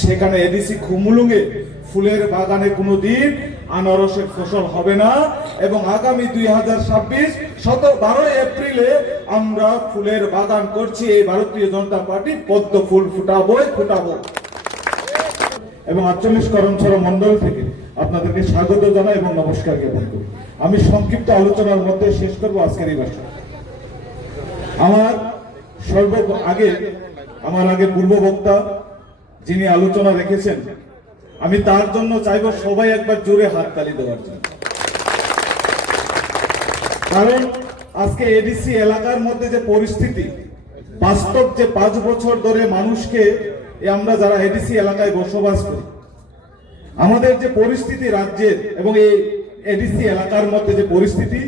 সেখানে এডিসি খুমুলুঙে ফুলের বাগানে কোনোদিন আনারসের ফসল হবে না এবং আগামী 2026 12 এপ্রিলে আমরা ফুলের বাগান করছি। এই ভারতীয় জনতা পার্টি পদ্ম ফুল ফুটাবো এবং 48 করমছড়া মন্ডল থেকে আপনাদেরকে স্বাগত জানাই এবং নমস্কার জ্ঞাপন করি। আমি সংক্ষিপ্ত আলোচনার মধ্যে শেষ করব আজকের এই ভাষণ। আমার আগে পূর্ব বক্তা যিনি আলোচনা রেখেছেন, আমি তার জন্য চাইব সবাই একবার জোরে হাততালি দেওয়ার জন্য। কারণ আজকে এডিসি এলাকার মধ্যে যে পরিস্থিতি, বাস্তব যে 5 বছর ধরে মানুষকে, আমরা যারা এডিসি এলাকায় বসবাস করি, আমাদের যে পরিস্থিতি রাজ্যের এবং এই এডিসি এলাকার মধ্যে যে পরিস্থিতি,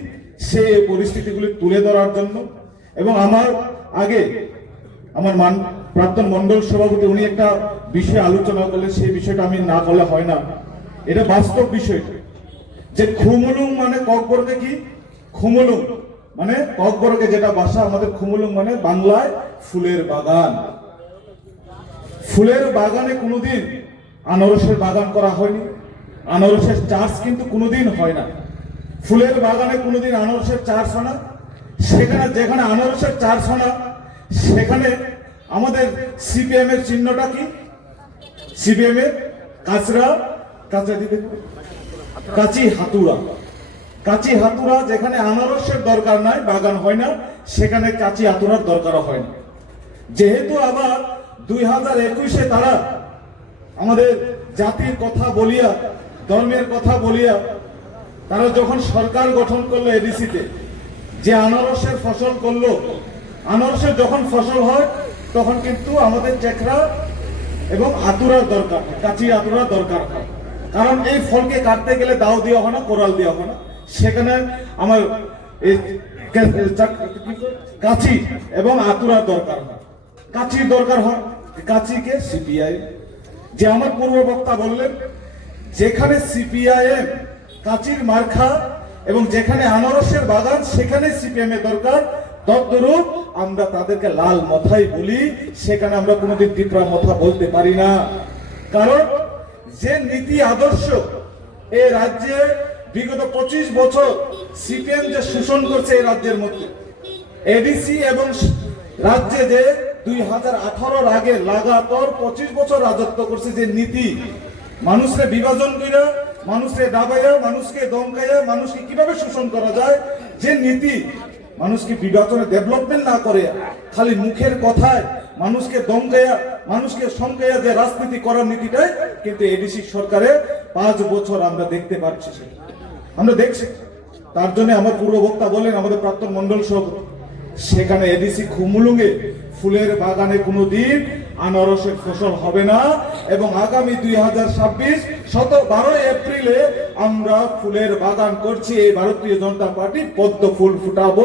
সেই পরিস্থিতিগুলি তুলে ধরার জন্য এবং আমার প্রাক্তন মন্ডল সভাপতি উনি একটা বিষয় আলোচনা করলে সেই বিষয়টা আমি না বলে হয় না। এটা বাস্তব বিষয় যে খুমুলুং মানে ককবরকে কি, খুমুলুং মানে ককবরকে যেটা ভাষা আমাদের, খুমুলুং মানে বাংলায় ফুলের বাগান। ফুলের বাগানে কোনোদিন আনারসের বাগান করা হয়নি, আনারসের চাষ কিন্তু কোনোদিন হয় না। ফুলের বাগানে কোনোদিন আনারসের চাষ হয় না। যেখানে আনারসের চাষ হয় না সেখানে আমাদের সিপিএম এর চিহ্নটা কি? সিপিএম এর কাঁচি হাতুড়া। যেখানে আনারসের দরকার নাই, বাগান হয় না, সেখানে কাঁচি হাতুড়ার দরকার হয় না। যেহেতু আবার 2021-এ তারা আমাদের জাতির কথা বলিয়া, ধর্মের কথা বলিয়া তারা যখন সরকার গঠন করলো এডিসিতে, যে আনারসের ফসল করলো, আনারসের যখন ফসল হয় তখন কিন্তু আমাদের চেকরা এবং আতুরার দরকার, কাঁচি আতুরার দরকার হয়। কারণ এই ফলকে কাটতে গেলে দাও দেওয়া হয় না, কোরাল দেওয়া হয় না, সেখানে আমার কাঁচি এবং আতুরার দরকার হয়, কাঁচির দরকার হয়। কাঁচিকে সিপিআই, যে আমার পূর্ব বক্তা বললেন, যেখানে সিপিআইএম কাঁচির মার্কা এবং যেখানে আনারসের বাগান সেখানে সিপিএম এর দরকার, তদ্রূপ আমরা তাদেরকে লাল মথাই বলি, সেখানে আমরা কোনোদিন পিঁপড়া মথা বলতে পারি না। কারণ যে নীতি আদর্শ এই রাজ্যে বিগত 25 বছর সিপিএম যে শোষণ করছে এই রাজ্যের মধ্যে, এডিসি এবং রাজ্যে যে 2018-র আগে লাগাতার 25 বছর রাজত্ব করছে, যে নীতি, মানুষকে বিভাজন করে, মানুষকে দাবাইয়া, মানুষকে দমকাইয়া, মানুষকে কিভাবে শোষণ করা যায়, যে নীতি, মানুষকে বিভাজনে ডেভেলপমেন্ট না করে খালি মুখের কথায় মানুষকে দমকাইয়া, মানুষকে সংকাইয়া যে রাজনীতি করার নীতিটাই কিন্তু এডিসি সরকারের 5 বছর আমরা দেখতে পাচ্ছি, আমরা দেখছি। তার জন্য আমার পূর্ব বক্তা বলেন, আমাদের প্রাক্তন মন্ডল সভাপতি, সেখানে এডিসি খুমুলুঙে ফুলের বাগানে কোনোদিন আনারসের ফসল হবে না এবং আগামী 2026 12 এপ্রিলে আমরা ফুলের বাগান করছি। এই ভারতীয় জনতা পার্টি পদ্ম ফুল ফুটাবো।